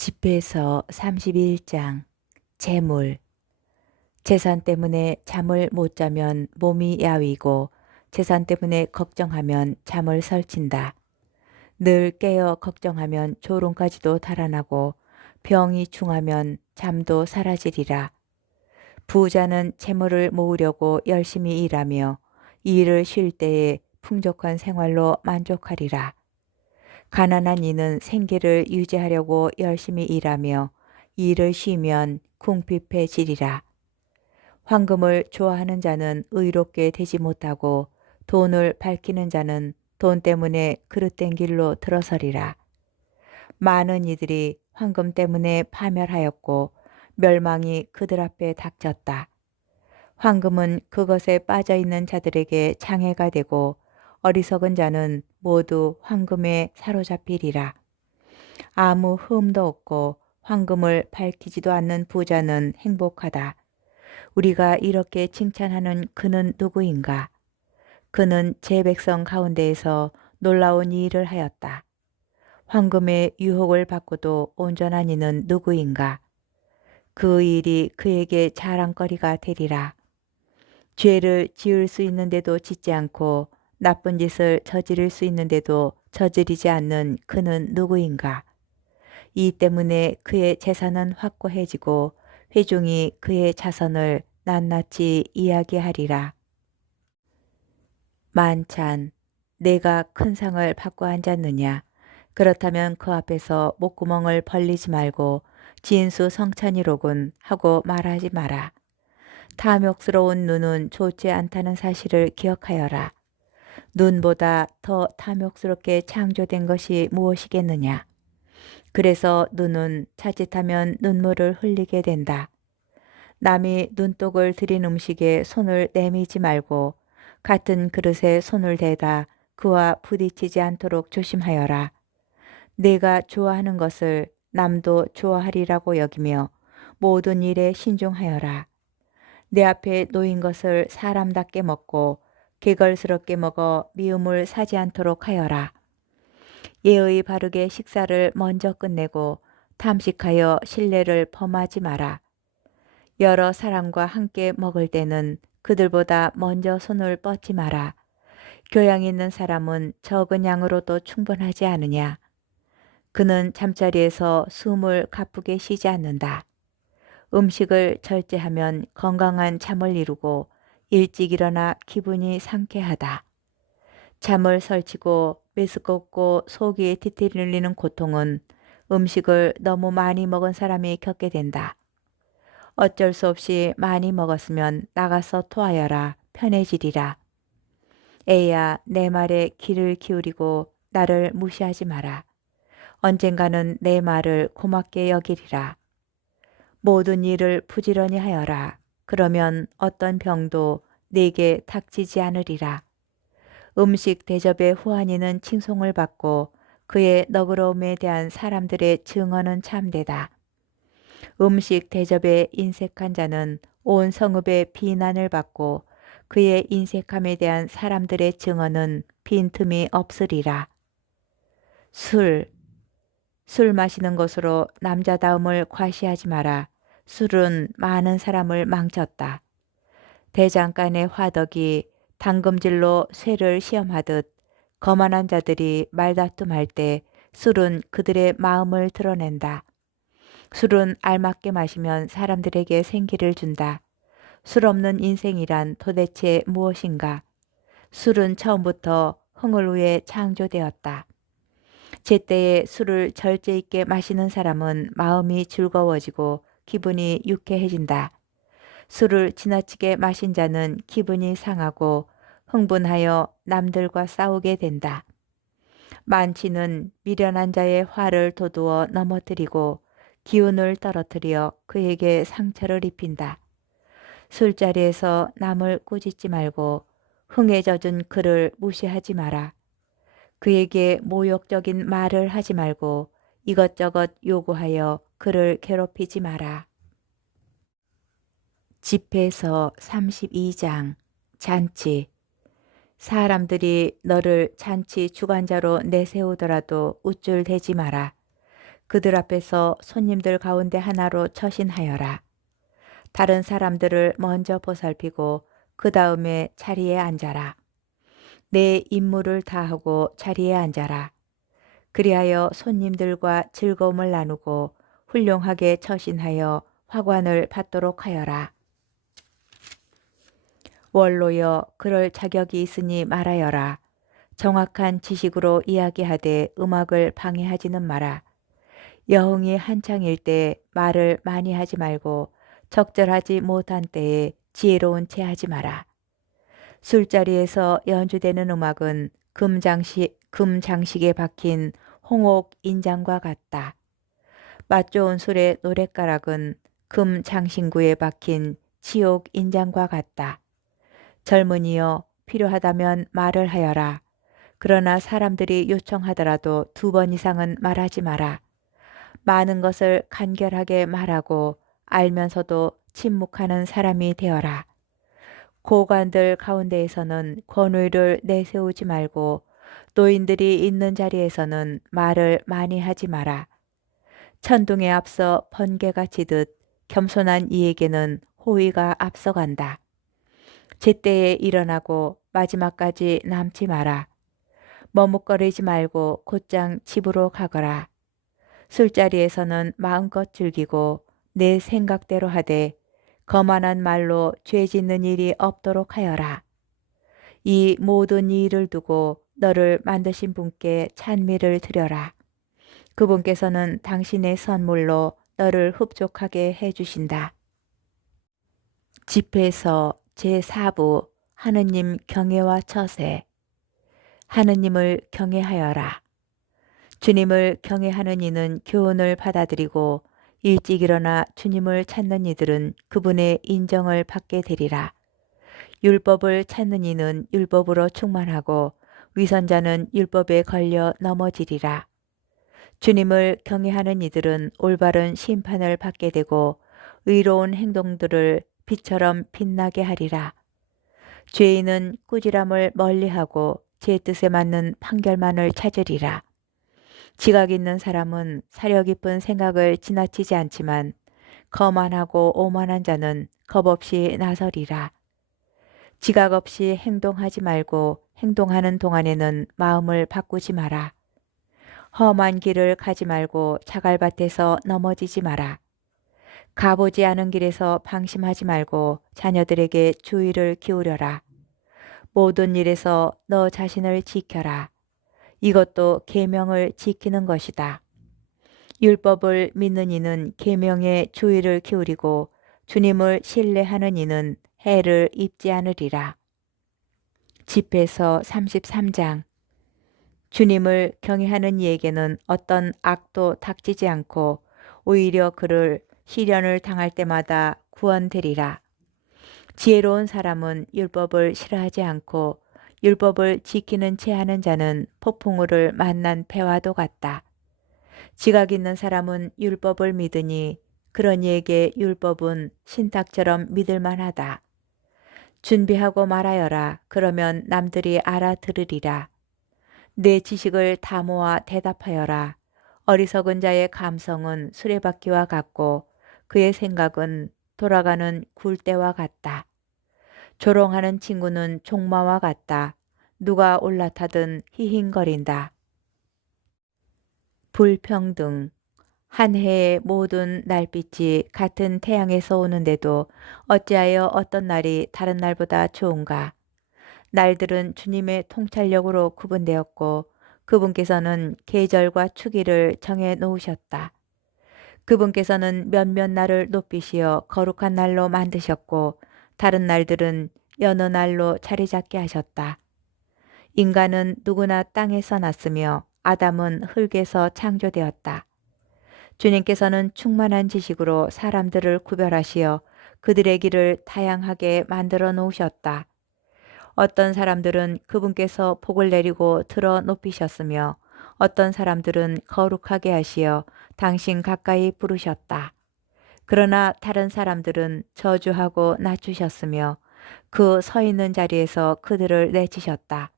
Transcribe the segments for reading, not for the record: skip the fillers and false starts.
집회서 31장 재물. 재산 때문에 잠을 못 자면 몸이 야위고 재산 때문에 걱정하면 잠을 설친다. 늘 깨어 걱정하면 졸음까지도 달아나고 병이 중하면 잠도 사라지리라. 부자는 재물을 모으려고 열심히 일하며 이 일을 쉴 때에 풍족한 생활로 만족하리라. 가난한 이는 생계를 유지하려고 열심히 일하며 이 일을 쉬면 궁핍해지리라. 황금을 좋아하는 자는 의롭게 되지 못하고 돈을 밝히는 자는 돈 때문에 그릇된 길로 들어서리라. 많은 이들이 황금 때문에 파멸하였고 멸망이 그들 앞에 닥쳤다. 황금은 그것에 빠져 있는 자들에게 장애가 되고 어리석은 자는 모두 황금에 사로잡히리라. 아무 흠도 없고 황금을 밝히지도 않는 부자는 행복하다. 우리가 이렇게 칭찬하는 그는 누구인가? 그는 제 백성 가운데에서 놀라운 일을 하였다. 황금의 유혹을 받고도 온전한 이는 누구인가? 그 일이 그에게 자랑거리가 되리라. 죄를 지을 수 있는데도 짓지 않고 나쁜 짓을 저지를 수 있는데도 저지르지 않는 그는 누구인가? 이 때문에 그의 재산은 확고해지고 회중이 그의 자선을 낱낱이 이야기하리라. 만찬, 내가 큰 상을 받고 앉았느냐? 그렇다면 그 앞에서 목구멍을 벌리지 말고 진수 성찬이로군 하고 말하지 마라. 탐욕스러운 눈은 좋지 않다는 사실을 기억하여라. 눈보다 더 탐욕스럽게 창조된 것이 무엇이겠느냐? 그래서 눈은 자칫하면 눈물을 흘리게 된다. 남이 눈독을 들인 음식에 손을 내미지 말고 같은 그릇에 손을 대다 그와 부딪히지 않도록 조심하여라. 내가 좋아하는 것을 남도 좋아하리라고 여기며 모든 일에 신중하여라. 내 앞에 놓인 것을 사람답게 먹고 개걸스럽게 먹어 미움을 사지 않도록 하여라. 예의 바르게 식사를 먼저 끝내고 탐식하여 신뢰를 범하지 마라. 여러 사람과 함께 먹을 때는 그들보다 먼저 손을 뻗지 마라. 교양 있는 사람은 적은 양으로도 충분하지 않으냐. 그는 잠자리에서 숨을 가쁘게 쉬지 않는다. 음식을 절제하면 건강한 잠을 이루고 일찍 일어나 기분이 상쾌하다. 잠을 설치고 메스껍고 속이 뒤틀리는 고통은 음식을 너무 많이 먹은 사람이 겪게 된다. 어쩔 수 없이 많이 먹었으면 나가서 토하여라. 편해지리라. 애야, 내 말에 귀를 기울이고 나를 무시하지 마라. 언젠가는 내 말을 고맙게 여기리라. 모든 일을 부지런히 하여라. 그러면 어떤 병도 네게 닥치지 않으리라. 음식 대접의 후한이는 칭송을 받고 그의 너그러움에 대한 사람들의 증언은 참되다. 음식 대접에 인색한 자는 온 성읍의 비난을 받고 그의 인색함에 대한 사람들의 증언은 빈틈이 없으리라. 술 마시는 것으로 남자다움을 과시하지 마라. 술은 많은 사람을 망쳤다. 대장간의 화덕이 당금질로 쇠를 시험하듯 거만한 자들이 말다툼할 때 술은 그들의 마음을 드러낸다. 술은 알맞게 마시면 사람들에게 생기를 준다. 술 없는 인생이란 도대체 무엇인가? 술은 처음부터 흥을 위해 창조되었다. 제때에 술을 절제 있게 마시는 사람은 마음이 즐거워지고 기분이 유쾌해진다. 술을 지나치게 마신 자는 기분이 상하고 흥분하여 남들과 싸우게 된다. 만취는 미련한 자의 화를 돋우어 넘어뜨리고 기운을 떨어뜨려 그에게 상처를 입힌다. 술자리에서 남을 꾸짖지 말고 흥에 젖은 그를 무시하지 마라. 그에게 모욕적인 말을 하지 말고 이것저것 요구하여 그를 괴롭히지 마라. 집회서 32장 잔치. 사람들이 너를 잔치 주관자로 내세우더라도 우쭐대지 마라. 그들 앞에서 손님들 가운데 하나로 처신하여라. 다른 사람들을 먼저 보살피고 그 다음에 자리에 앉아라. 내 임무를 다하고 자리에 앉아라. 그리하여 손님들과 즐거움을 나누고 훌륭하게 처신하여 화관을 받도록 하여라. 원로여, 그럴 자격이 있으니 말하여라. 정확한 지식으로 이야기하되 음악을 방해하지는 마라. 여흥이 한창일 때 말을 많이 하지 말고 적절하지 못한 때에 지혜로운 채 하지 마라. 술자리에서 연주되는 음악은 금장식에 박힌 홍옥 인장과 같다. 맛 좋은 술의 노랫가락은 금장신구에 박힌 치옥 인장과 같다. 젊은이여, 필요하다면 말을 하여라. 그러나 사람들이 요청하더라도 2번 이상은 말하지 마라. 많은 것을 간결하게 말하고 알면서도 침묵하는 사람이 되어라. 고관들 가운데에서는 권위를 내세우지 말고 노인들이 있는 자리에서는 말을 많이 하지 마라. 천둥에 앞서 번개가 치듯 겸손한 이에게는 호의가 앞서간다. 제때에 일어나고 마지막까지 남지 마라. 머뭇거리지 말고 곧장 집으로 가거라. 술자리에서는 마음껏 즐기고 내 생각대로 하되 거만한 말로 죄 짓는 일이 없도록 하여라. 이 모든 일을 두고 너를 만드신 분께 찬미를 드려라. 그분께서는 당신의 선물로 너를 흡족하게 해주신다. 집회서 제4부 하느님 경외와 처세. 하느님을 경외하여라. 주님을 경외하는 이는 교훈을 받아들이고 일찍 일어나 주님을 찾는 이들은 그분의 인정을 받게 되리라. 율법을 찾는 이는 율법으로 충만하고 위선자는 율법에 걸려 넘어지리라. 주님을 경외하는 이들은 올바른 심판을 받게 되고 의로운 행동들을 빛처럼 빛나게 하리라. 죄인은 꾸지람을 멀리하고 제 뜻에 맞는 판결만을 찾으리라. 지각 있는 사람은 사려 깊은 생각을 지나치지 않지만 거만하고 오만한 자는 겁없이 나서리라. 지각 없이 행동하지 말고 행동하는 동안에는 마음을 바꾸지 마라. 험한 길을 가지 말고 자갈밭에서 넘어지지 마라. 가보지 않은 길에서 방심하지 말고 자녀들에게 주의를 기울여라. 모든 일에서 너 자신을 지켜라. 이것도 계명을 지키는 것이다. 율법을 믿는 이는 계명에 주의를 기울이고 주님을 신뢰하는 이는 해를 입지 않으리라. 집회서 33장. 주님을 경외하는 이에게는 어떤 악도 닥치지 않고 오히려 그를 시련을 당할 때마다 구원되리라. 지혜로운 사람은 율법을 싫어하지 않고 율법을 지키는 채 하는 자는 폭풍우를 만난 배와도 같다. 지각 있는 사람은 율법을 믿으니 그런 이에게 율법은 신탁처럼 믿을 만하다. 준비하고 말하여라. 그러면 남들이 알아들으리라. 내 지식을 다 모아 대답하여라. 어리석은 자의 감성은 수레바퀴와 같고 그의 생각은 돌아가는 굴대와 같다. 조롱하는 친구는 종마와 같다. 누가 올라타든 히힝거린다. 불평등. 한 해의 모든 날빛이 같은 태양에서 오는데도 어찌하여 어떤 날이 다른 날보다 좋은가? 날들은 주님의 통찰력으로 구분되었고 그분께서는 계절과 추기를 정해 놓으셨다. 그분께서는 몇몇 날을 높이시어 거룩한 날로 만드셨고 다른 날들은 여느 날로 자리 잡게 하셨다. 인간은 누구나 땅에서 났으며 아담은 흙에서 창조되었다. 주님께서는 충만한 지식으로 사람들을 구별하시어 그들의 길을 다양하게 만들어 놓으셨다. 어떤 사람들은 그분께서 복을 내리고 들어 높이셨으며 어떤 사람들은 거룩하게 하시어 당신 가까이 부르셨다. 그러나 다른 사람들은 저주하고 낮추셨으며 그 서 있는 자리에서 그들을 내치셨다.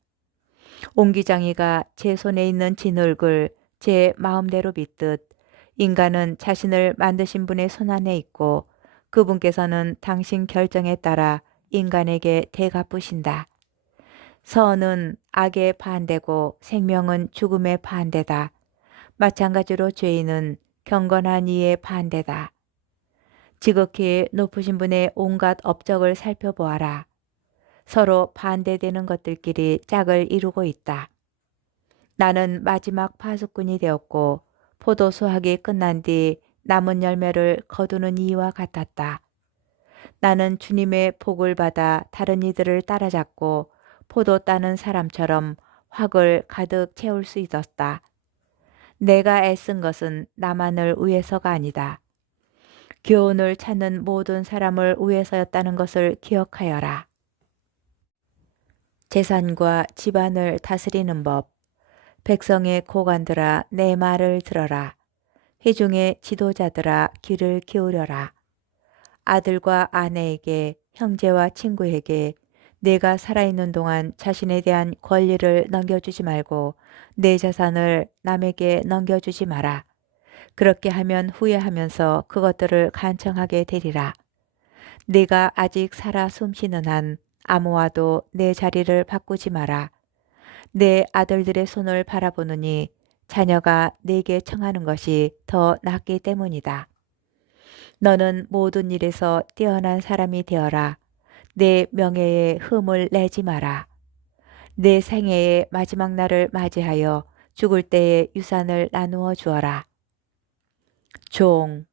옹기장이가 제 손에 있는 진흙을 제 마음대로 빗듯 인간은 자신을 만드신 분의 손안에 있고 그분께서는 당신 결정에 따라 인간에게 대갚으신다. 선은 악의 반대고 생명은 죽음의 반대다. 마찬가지로 죄인은 경건한 이의 반대다. 지극히 높으신 분의 온갖 업적을 살펴보아라. 서로 반대되는 것들끼리 짝을 이루고 있다. 나는 마지막 파수꾼이 되었고 포도 수확이 끝난 뒤 남은 열매를 거두는 이와 같았다. 나는 주님의 복을 받아 다른 이들을 따라잡고 포도 따는 사람처럼 확을 가득 채울 수 있었다. 내가 애쓴 것은 나만을 위해서가 아니다. 교훈을 찾는 모든 사람을 위해서였다는 것을 기억하여라. 재산과 집안을 다스리는 법. 백성의 고관들아 내 말을 들어라. 회중의 지도자들아 귀를 기울여라. 아들과 아내에게 형제와 친구에게 내가 살아있는 동안 자신에 대한 권리를 넘겨주지 말고 내 자산을 남에게 넘겨주지 마라. 그렇게 하면 후회하면서 그것들을 간청하게 되리라. 내가 아직 살아 숨쉬는 한 아무와도 내 자리를 바꾸지 마라. 내 아들들의 손을 바라보느니 자녀가 내게 청하는 것이 더 낫기 때문이다. 너는 모든 일에서 뛰어난 사람이 되어라. 내 명예에 흠을 내지 마라. 내 생애의 마지막 날을 맞이하여 죽을 때의 유산을 나누어 주어라. 종.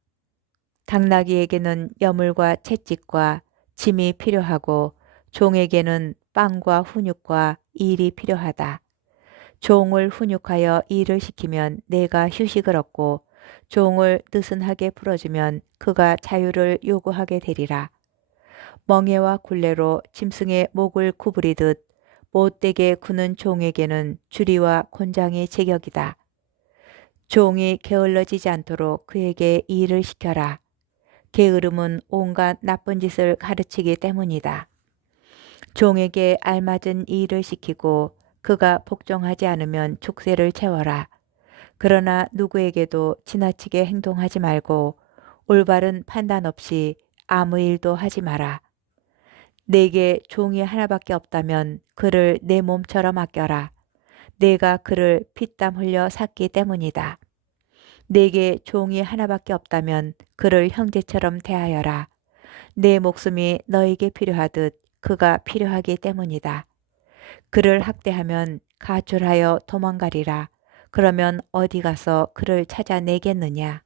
당나귀에게는 여물과 채찍과 짐이 필요하고 종에게는 빵과 훈육과 일이 필요하다. 종을 훈육하여 일을 시키면 내가 휴식을 얻고 종을 느슨하게 풀어주면 그가 자유를 요구하게 되리라. 멍에와 굴레로 짐승의 목을 구부리듯 못되게 구는 종에게는 주리와 곤장이 제격이다. 종이 게을러지지 않도록 그에게 일을 시켜라. 게으름은 온갖 나쁜 짓을 가르치기 때문이다. 종에게 알맞은 일을 시키고 그가 복종하지 않으면 족쇄를 채워라. 그러나 누구에게도 지나치게 행동하지 말고 올바른 판단 없이 아무 일도 하지 마라. 내게 종이 하나밖에 없다면 그를 내 몸처럼 아껴라. 내가 그를 피땀 흘려 샀기 때문이다. 내게 종이 하나밖에 없다면 그를 형제처럼 대하여라. 내 목숨이 너에게 필요하듯 그가 필요하기 때문이다. 그를 학대하면 가출하여 도망가리라. 그러면 어디 가서 그를 찾아내겠느냐.